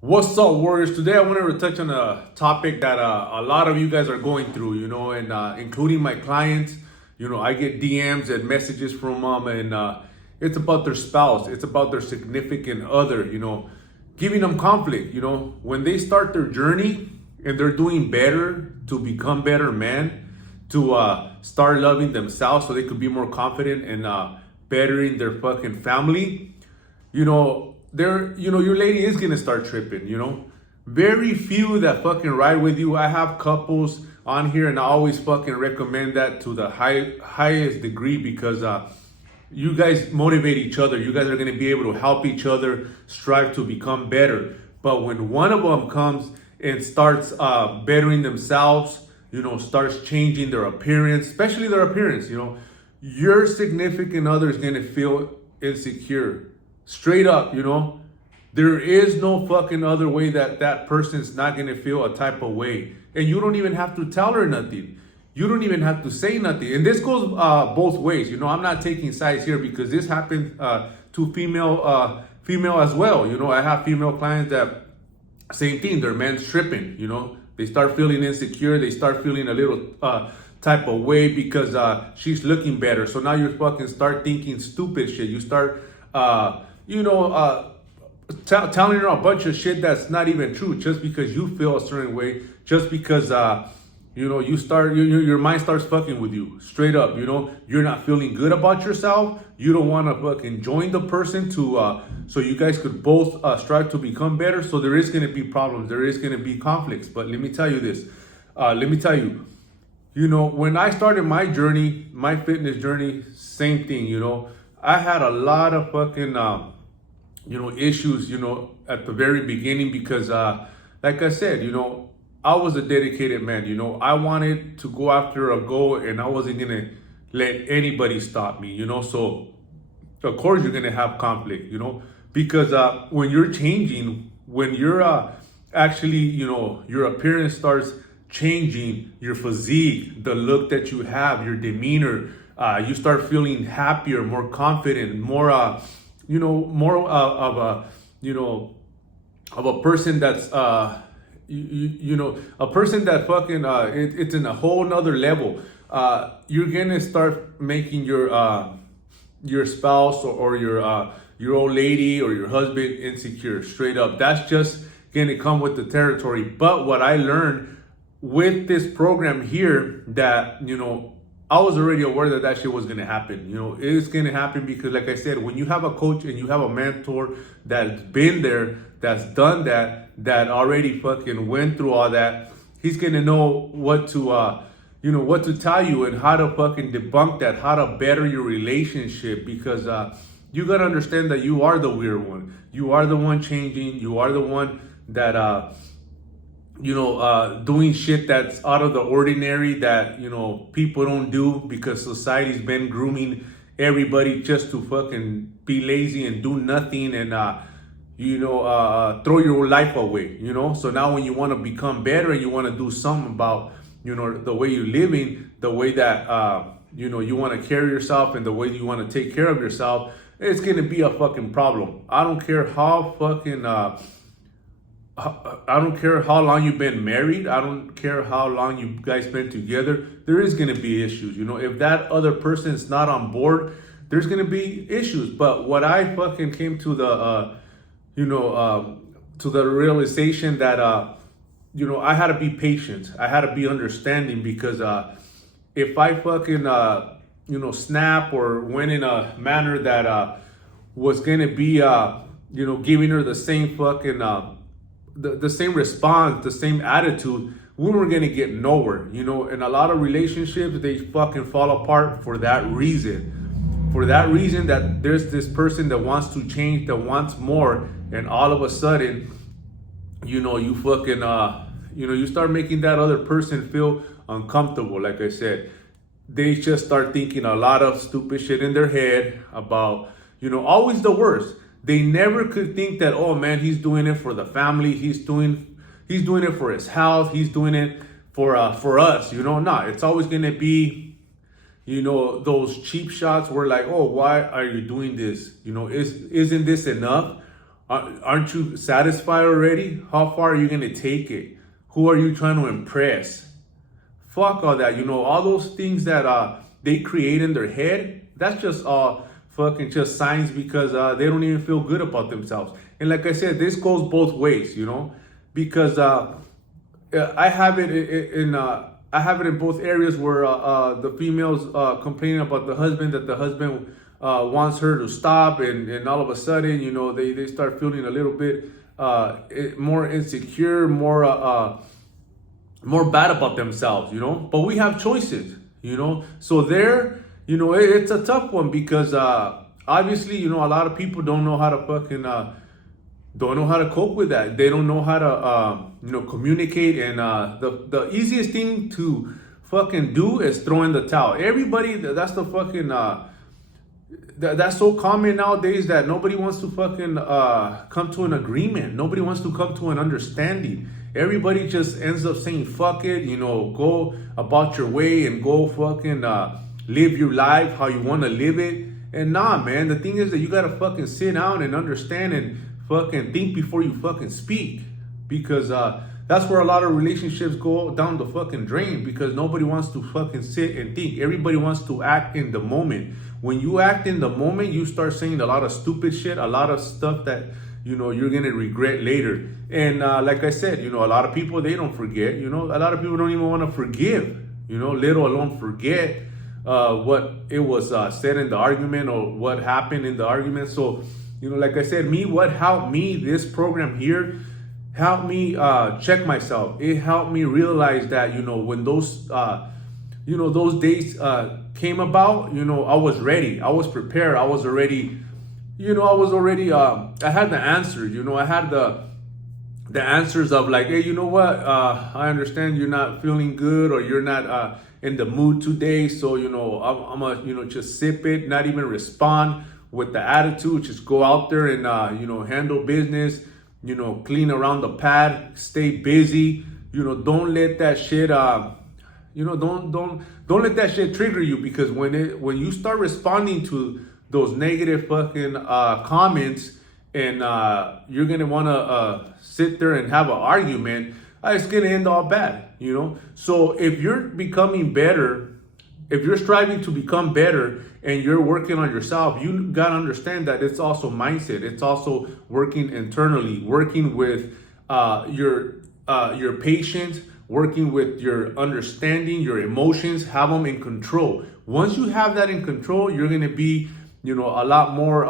What's up, Warriors? Today I wanted to touch on a topic that a lot of you guys are going through, and including my clients. I get DMs and messages from them, and it's about their spouse, it's about their significant other, giving them conflict. When they start their journey and they're doing better to become better men, to start loving themselves so they could be more confident and bettering their fucking family, your lady is gonna start tripping. Very few that fucking ride with you. I have couples on here, and I always fucking recommend that to the highest degree because you guys motivate each other. You guys are gonna be able to help each other strive to become better. But when one of them comes and starts bettering themselves, starts changing their appearance, especially their appearance, your significant other is gonna feel insecure. Straight up, there is no fucking other way that person's not gonna feel a type of way. And you don't even have to tell her nothing. You don't even have to say nothing. And this goes both ways. I'm not taking sides here because this happened to female as well. I have female clients that same thing. Their man's tripping. They start feeling insecure. They start feeling a little type of way because she's looking better. So now you fucking start thinking stupid shit. You start telling her a bunch of shit that's not even true just because you feel a certain way, just because you start your mind starts fucking with you straight up. You're not feeling good about yourself. You don't want to fucking join the person to so you guys could both strive to become better. So there is going to be problems, there is going to be conflicts. But let me tell you this, when I started my journey, my fitness journey, same thing. I had a lot of fucking issues, at the very beginning because, like I said, I was a dedicated man. I wanted to go after a goal and I wasn't going to let anybody stop me, So, of course, you're going to have conflict, because when you're changing, when you're actually, your appearance starts changing, your physique, the look that you have, your demeanor, you start feeling happier, more confident, more more of a person that's a person that fucking it's in a whole nother level. You're gonna start making your spouse or your old lady or your husband insecure straight up. That's just gonna come with the territory. But what I learned with this program here, that I was already aware that shit was gonna happen. It's gonna happen because, like I said, when you have a coach and you have a mentor that's been there, that's done that already fucking went through all that, he's gonna know what to what to tell you and how to fucking debunk that, how to better your relationship. Because you gotta understand that you are the weird one. You are the one changing. You are the one that doing shit that's out of the ordinary that, people don't do because society's been grooming everybody just to fucking be lazy and do nothing and, throw your life away, So now when you want to become better and you want to do something about, the way you're living, the way that, you want to carry yourself and the way you want to take care of yourself, it's going to be a fucking problem. I don't care how fucking, I don't care how long you've been married. I don't care how long you guys been together. There is going to be issues. If that other person is not on board, there's going to be issues. But what I fucking came to the, to the realization that, I had to be patient. I had to be understanding because if I fucking, snap or went in a manner that was going to be, giving her the same fucking, the same response, the same attitude, we were gonna get nowhere, And a lot of relationships, they fucking fall apart for that reason. For that reason, that there's this person that wants to change, that wants more, and all of a sudden, you fucking, you start making that other person feel uncomfortable. Like I said, they just start thinking a lot of stupid shit in their head about, always the worst. They never could think that, oh man, he's doing it for the family. He's doing it for his health. He's doing it for us. No, it's always gonna be, those cheap shots where like, oh, why are you doing this? Isn't this enough? Aren't you satisfied already? How far are you gonna take it? Who are you trying to impress? Fuck all that. All those things that they create in their head, that's just fucking just signs because they don't even feel good about themselves. And like I said, this goes both ways, because I have it in both areas where the females complaining about the husband, that the husband wants her to stop, and all of a sudden, they start feeling a little bit more insecure, more bad about themselves, But we have choices, So there, it's a tough one because obviously, a lot of people don't know how to fucking don't know how to cope with that. They don't know how to communicate, and the easiest thing to fucking do is throw in the towel. Everybody, that's the fucking that's so common nowadays that nobody wants to fucking come to an agreement. Nobody wants to come to an understanding. Everybody just ends up saying fuck it, go about your way and go fucking live your life how you want to live it. And nah, man, the thing is that you gotta fucking sit down and understand and fucking think before you fucking speak, because that's where a lot of relationships go down the fucking drain, because nobody wants to fucking sit and think. Everybody wants to act in the moment. When you act in the moment, you start saying a lot of stupid shit, a lot of stuff that you're gonna regret later. And like I said, a lot of people, they don't forget. A lot of people don't even want to forgive. Let alone forget what it was said in the argument or what happened in the argument. So, like I said, what helped me, this program here helped me check myself. It helped me realize that, when those, those days came about, I was ready. I was prepared. I was already, I had the answers, I had the answers of like, hey, you know what? I understand you're not feeling good, or you're not in the mood today. So, I'm gonna, just sip it, not even respond with the attitude. Just go out there and, handle business, clean around the pad, stay busy. Don't let that shit, don't let that shit trigger you, because when you start responding to those negative fucking comments, and you're gonna wanna sit there and have an argument, it's gonna end all bad, So if you're becoming better, if you're striving to become better and you're working on yourself, you gotta understand that it's also mindset. It's also working internally, working with your patience, working with your understanding, your emotions, have them in control. Once you have that in control, you're gonna be a lot more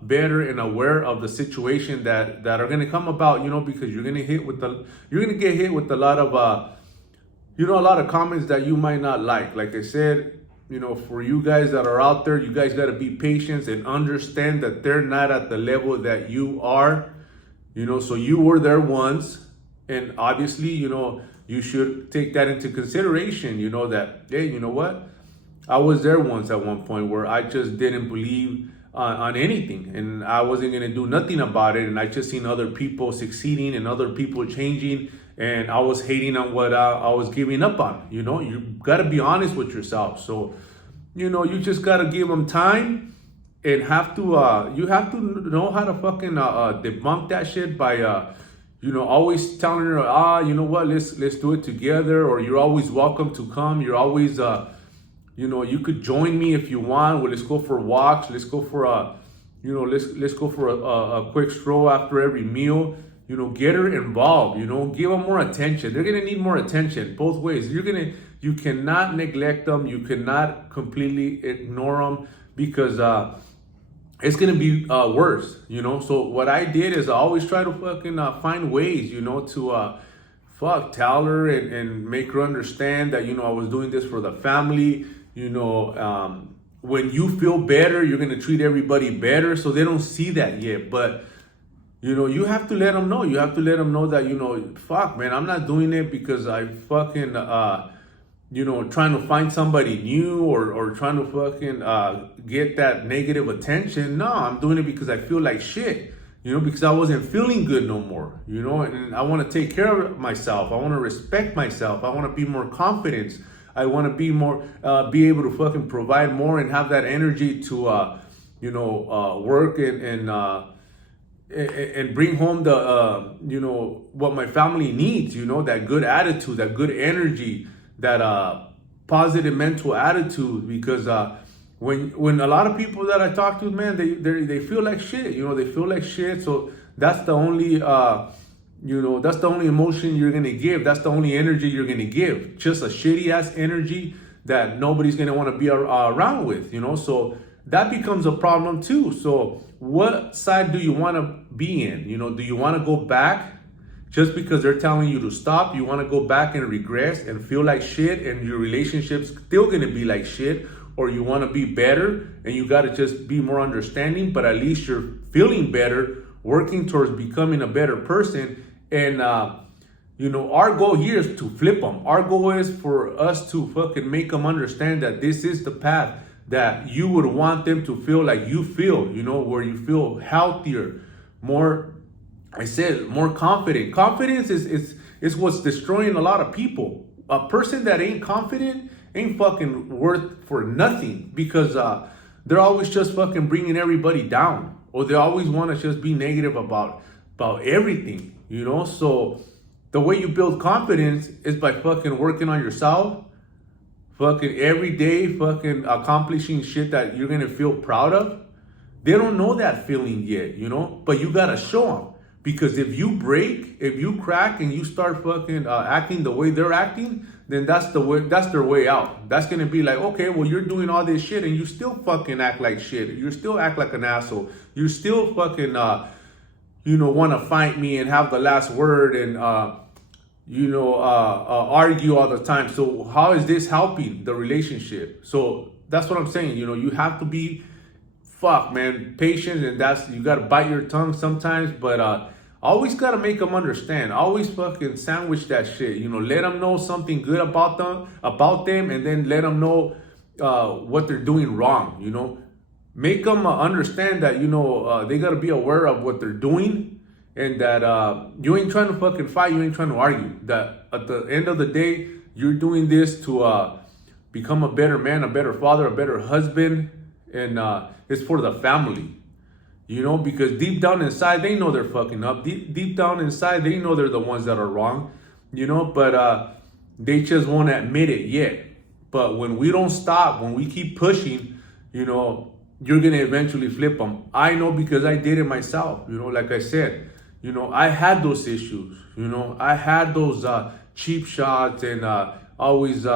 better and aware of the situation that are going to come about, because you're going to get hit with a lot of a lot of comments that you might not like. Like I said, for you guys that are out there, you guys got to be patient and understand that they're not at the level that you are, so you were there once, and obviously, you should take that into consideration, that, hey, you know what? I was there once at one point where I just didn't believe on anything, and I wasn't going to do nothing about it. And I just seen other people succeeding and other people changing, and I was hating on what I was giving up on. You got to be honest with yourself. So, you just got to give them time, and you have to know how to fucking debunk that shit by, always telling her, you know what, let's do it together, or you're always welcome to come. You're always, you could join me if you want. Well, let's go for walks. Let's go for let's go for a quick stroll after every meal. Get her involved. Give them more attention. They're gonna need more attention both ways. You cannot neglect them. You cannot completely ignore them, because it's gonna be worse. So what I did is I always try to fucking find ways, to tell her and make her understand that I was doing this for the family. When you feel better, you're going to treat everybody better. So they don't see that yet. But, you have to let them know. You have to let them know that, man, I'm not doing it because I fucking, trying to find somebody new or trying to fucking get that negative attention. No, I'm doing it because I feel like shit, because I wasn't feeling good no more, and I want to take care of myself. I want to respect myself. I want to be more confident. I want to be more, be able to fucking provide more and have that energy to, work and and bring home the what my family needs, that good attitude, that good energy, that positive mental attitude. Because when a lot of people that I talk to, man, they feel like shit, they feel like shit. So that's the only that's the only emotion you're gonna give, that's the only energy you're gonna give, just a shitty ass energy that nobody's gonna want to be around with, so that becomes a problem too. So what side do you want to be in? Do you want to go back just because they're telling you to stop? You want to go back and regress and feel like shit and your relationship's still going to be like shit? Or you want to be better and you got to just be more understanding, but at least you're feeling better, working towards becoming a better person. And our goal here is to flip them. Our goal is for us to fucking make them understand that this is the path that you would want them to feel like you feel, where you feel healthier, more, I said, more confident. Confidence is what's destroying a lot of people. A person that ain't confident ain't fucking worth for nothing, because they're always just fucking bringing everybody down, or they always want to just be negative about everything, So the way you build confidence is by fucking working on yourself, fucking every day, fucking accomplishing shit that you're gonna feel proud of. They don't know that feeling yet, but you gotta show them. Because if you break, if you crack and you start fucking acting the way they're acting, then that's their way out. That's gonna be like, okay, well, you're doing all this shit and you still fucking act like shit. You still act like an asshole. You still fucking, want to fight me and have the last word and, argue all the time. So how is this helping the relationship? So that's what I'm saying. You have to be, patient, and you got to bite your tongue sometimes, but always got to make them understand. Always fucking sandwich that shit. Let them know something good about them, and then let them know what they're doing wrong. Make them understand that they got to be aware of what they're doing. And that you ain't trying to fucking fight, you ain't trying to argue. That at the end of the day, you're doing this to become a better man, a better father, a better husband, and it's for the family. Because deep down inside, they know they're fucking up. Deep down inside, they know they're the ones that are wrong. But they just won't admit it yet. But when we don't stop, when we keep pushing, you're gonna eventually flip them. I know, because I did it myself. Like I said. I had those issues, I had those cheap shots and always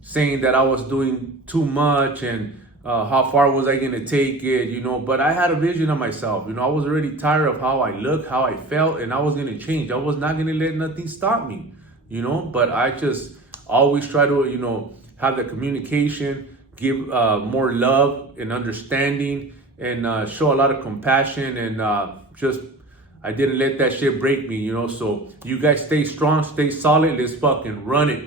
saying that I was doing too much and how far was I going to take it, but I had a vision of myself, I was already tired of how I looked, how I felt, and I was going to change. I was not going to let nothing stop me, but I just always try to, have the communication, give more love and understanding, and show a lot of compassion, and I didn't let that shit break me, So you guys stay strong, stay solid. Let's fucking run it.